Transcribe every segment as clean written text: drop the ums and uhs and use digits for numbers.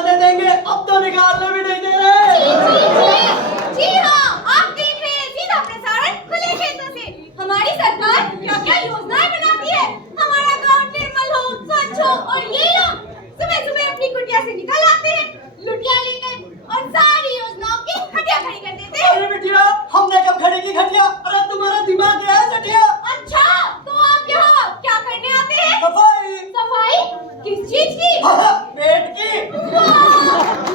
खाने देंगे, अब तो निकालने भी नहीं दे रहे। जी हाँ, आप देख रहे हैं सीधा प्रसारण खुले खेतों से। हमारी सरकार क्या-क्या योजनाएं बनाती है। हमारा गांव निर्मल हो, स्वच्छ हो, और ये लोग सुबह-सुबह अपनी कुटिया से निकल आते हैं, लुटिया लेकर और सारी योजनाओं की खटिया खड़ी कर देते हैं। अरे बिटिया, हमने कब खड़ी की खटिया? अरे तुम्हारा दिमाग क्या है सटिया? अच्छा, तो आप यहाँ क्या करने आते हैं? सफाई। सफाई? किस चीज की? पेट की।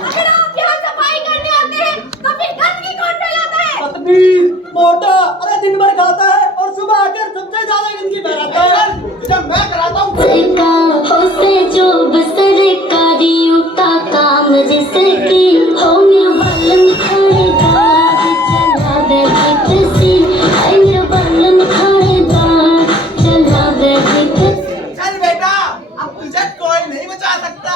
अगर आप यहाँ सफाई करने आते हैं, तो फिर गंदगी कौन फैलाता है? पतली, मोटा, अरे दिन भर खाता है और सुबह आकर सबसे ज्यादा गंदगी फैलाता है। जब मैं कराता हूँ जो सरकारियों का काम जिसकी होने वालन खरीदार चला बैठे बालन खरीदार चला बैठे। चल बेटा, अब तुझे कोई नहीं बचा सकता।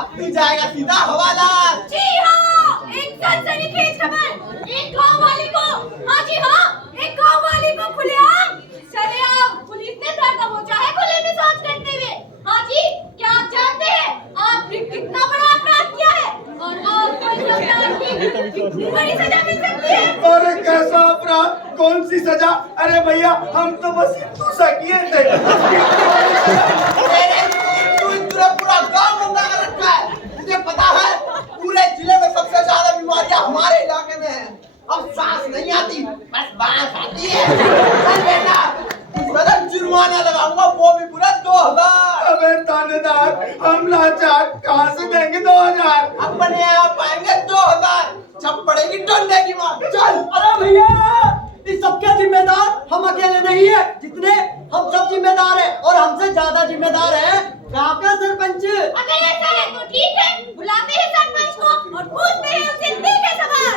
अब तू जाएगा सीधा हवालात। जी हाँ, एक सनसनीखेज खबर। एक गांव वाले को, हाँ जी हाँ, एक गांव वाले को खुलेआम सरेआम पुलिस ने धर दबोचा है खुले में शौच करते हुए। हाँ जी, क्या आप जानते हैं आपने कितना बड़ा अपराध किया है और आपको इस अपराध की कितनी बड़ी सजा मिल सकती है? अरे कैसा अपराध, कौन सी सजा? अरे भैया, हम तो बस हिंदूसा किए थे। पूरा गांव गंदा कर रखा है। तुझे पता है पूरे जिले में सबसे ज्यादा बीमारियां हमारे इलाके में हैं। अब सांस नहीं आती, बस बांस आती है। चल बेटा, इस बदल जुर्माना लगाऊंगा, वो भी पूरा 2000। अबे थानेदार, हम लाचार, कहाँ से देंगे 2000? अपने आप आएंगे 2000। जब पड़ेगी डंडे की मार। चल। अरे भैया, इस सबके जिम्मेदार हम अकेले नहीं है, जितने हम सब जिम्मेदार हैं और हमसे ज्यादा जिम्मेदार है गांव का सरपंच। अगर ऐसा है तो ठीक है, बुलाते हैं सरपंच को और पूछते हैं उससे दिल के सवाल।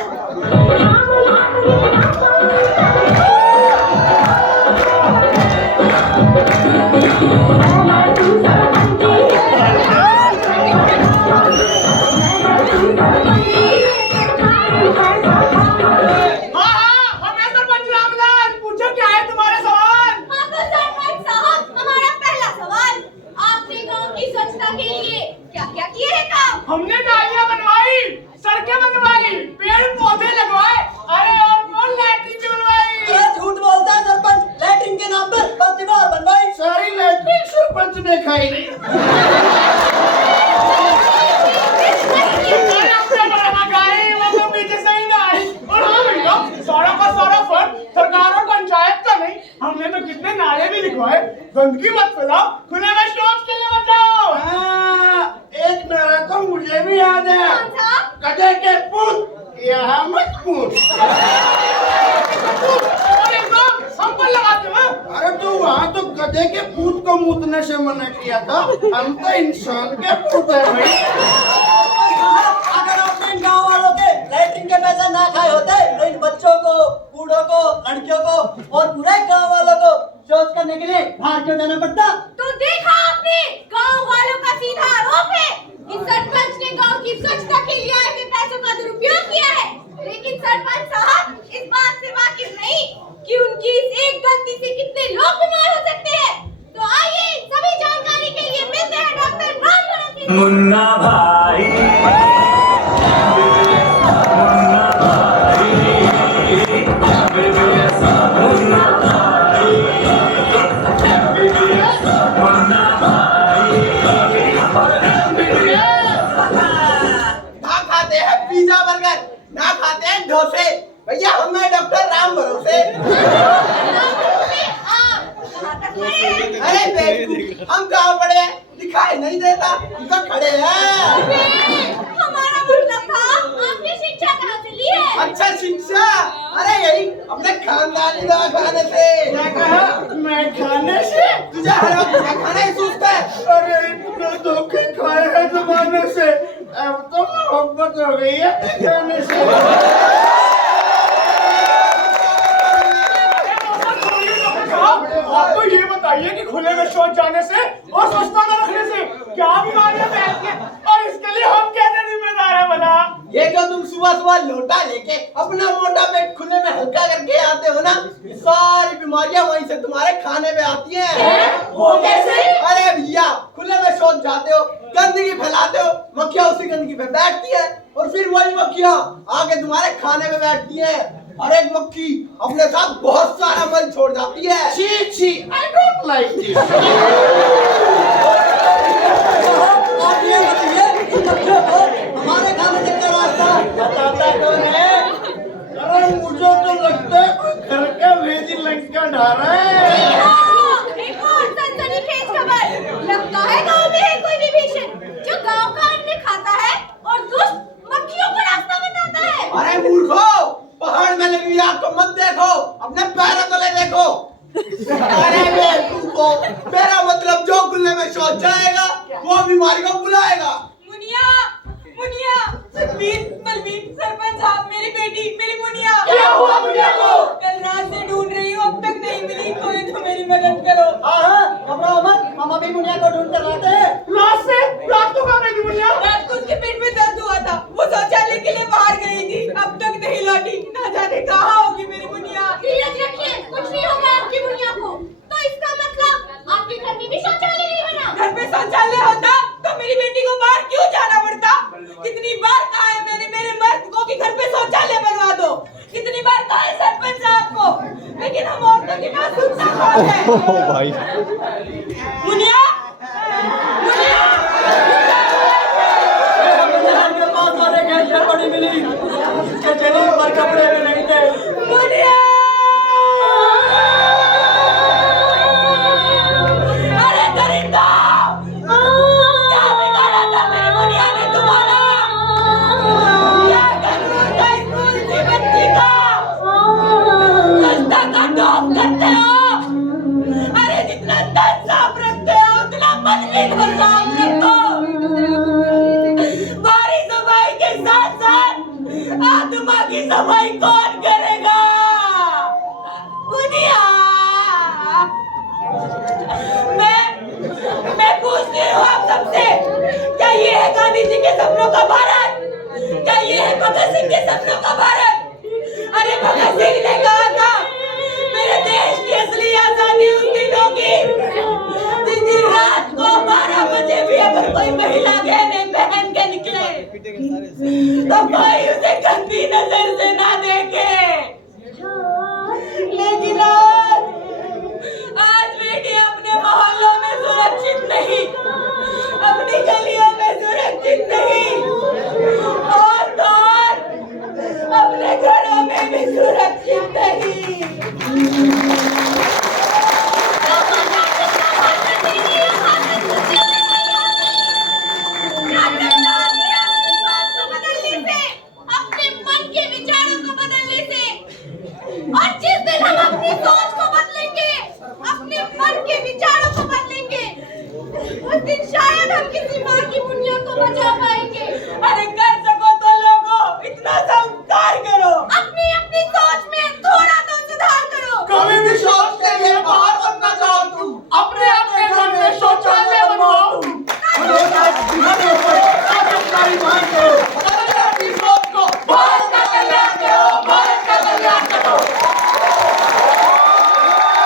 हमने नालियां बनवाई, सड़कें बनवाई, पेड़ पौधे लगवाए, अरे और कौन लैट्रिन बनवाई? अरे झूठ बोलता है सरपंच, लैट्रिन के नाम पर बस दीवार बनवाई। सारी लैट्रिन सरपंच ने खाई नहीं। सारा का सारा फर्क सरकार और पंचायत का नहीं। हमने तो कितने नारे भी लिखवाए, गंदगी मत फैलाओ, खुले में शौच के लिए बचाओ। एक नारा तो मुझे भी याद है। गधे के पूत यहाँ मत पूत। और एकदम हम पर लगाते हैं। अरे तो वहाँ तो गधे के पूत को मूतने से मना किया था, हम तो इंसान के पूत है भाई। अगर आपने इन गाँव वालों के लैट्रिन के पैसे ना खाए होते तो इन बच्चों को, बूढ़ों को, लड़कियों को और पूरे गाँव वालों को शौच करने के लिए भार क्यों देना पड़ता? तो देखा आपने, गांव वालों का सीधा आरोप है कि सरपंच ने गांव की स्वच्छता के लिए आए हुए पैसों का दुरुपयोग किया है। लेकिन सरपंच साहब इस बात से वाकिफ नहीं कि उनकी इस एक गलती से कितने लोग बीमार हो सकते हैं। तो आइए सभी जानकारी के लिए मिलते हैं डॉक्टर रामगढ़ से। मुन्ना भाई, मुन्ना भाई, मुन्ना भाई, मुन्ना भाई। ना खाते हैं पिज्जा बर्गर, ना खाते हैं डोसे। भैया हमें डॉक्टर राम भरोसे। अरे बेवकूफ, हम कहाँ पड़े हैं? दिखाई नहीं देता, हम तो खड़े हैं। हमारा मतलब था आपने शिक्षा कहाँ से ली है? अच्छा शिक्षा, अरे यही अपने खानदानी दवाखाने से। क्या कहा? मैं खाने से? तुझे हर वक्त खाना ही सूझता है। अरे इतने धोखे खाए हैं जमाने से, अब तो मोहब्बत हो गई है खाने से। आपको ये बताइए कि खुले में शौच जाने से और स्वच्छता न रखने से क्या बीमारियां फैलती हैं और इसके लिए हम कैसे जिम्मेदार हैं भला? ये जो तुम सुबह सुबह लोटा लेके अपना मोटा पेट खुले में हल्का करके आते हो ना, ये सारी बीमारियां वहीं से तुम्हारे खाने में आती हैं। वो कैसे? अरे भैया, खुले में शौच जाते हो, गंदगी फैलाते हो, मक्खियां उसी गंदगी पे बैठती है और फिर वही मक्खियां आके तुम्हारे खाने में बैठती है और एक मक्खी अपने साथ बहुत सारा मल छोड़ जाती है। छी छी, I don't like this. आप ये बताइए इन मक्खियों को हमारे खाने तक का रास्ता बताता कौन है? अरे मुझे तो लगता है कोई घर का भेदी लंका ढा रहा है। हाँ, एक और सनसनीखेज खबर। लगता है गांव में है कोई विभीषण जो गांव का अन्न खाता है और दुष्ट मक्खियों को रास्ता बताता है। अरे मूर्खो, पहाड़ में लगी आग को मत देखो, अपने पैरों तले देखो। अरे बेवकूफो, मेरा मतलब जो खुले में शौच जाएगा वो बीमारी को बुलाएगा। मुनिया, मुनिया, बलवीर, सरपंच साहब, मेरी बेटी, मेरी मुनिया। क्या हुआ मुनिया को? कल रात से ढूंढ रही हूँ, अब तक नहीं मिली। कोई तो मेरी मदद करो। हाँ, घबराओ मत, हम अभी मुनिया को ढूंढ कर लाते हैं। रात को कहाँ गई थी मुनिया? रात को उसके पेट में दर्द हुआ था, वो शौचालय के लिए बाहर गई थी, अब तक नहीं लौटी। ना जाने कहाँ होगी मेरी मुनिया। धीरज रखिए, कुछ नहीं होगा आपकी मुनिया को। तो इसका मतलब आपके घर में भी शौचालय नहीं बना? घर पे शौचालय होता तो मेरी बेटी को बाहर क्यों जाना पड़ता? कितनी बार कहा है मैंने मेरे मर्द को कि घर पे शौचालय बनवा दो, कितनी बार कहा है सरपंच साहब को, लेकिन हम औरतों की बात सुनता कौन है? मुनिया, मुनिया, शहर के पास वाले खेत में पड़ी मिली, उसके चेहरे पर कपड़े भी नहीं थे। मुनिया! अरे दरिंदा! क्या बिगाड़ा था मेरी मुनिया ने तुम्हारा? क्या करूँ था इस मुझसे बच्ची का? सस्ता का डॉप करते हो? अरे जितना तन साफ रखते हो उतना मन भी तो साफ रखो। बारी सफाई के साथ साथ आत्मा की सफाई कौन करेगा? मुनिया! मैं पूछती हूँ आप सबसे, क्या ये है गांधी जी के सपनों का भारत? क्या ये है भगत सिंह के सपनों का भारत? अरे भगत सिंह ने कहा था मेरे देश की असली आजादी उस दिन होगी जिस दिन रात को 12 बजे भी अगर कोई महिला गहने पहन के निकले तो कोई उसे गंदी नजर से ना देखे। लेकिन आज बेटी अपने मोहल्लों में सुरक्षित नहीं, अपनी गलियों में सुरक्षित नहीं, और तो और अपने घरों में भी सुरक्षित नहीं। अपने मन के विचारों को बदलने से, और जिस दिन हम अपनी सोच को बदलेंगे, अपने मन के विचारों को बदलेंगे, उस दिन शायद हम किसी माँ की मुनिया को बचा पाएंगे। अरे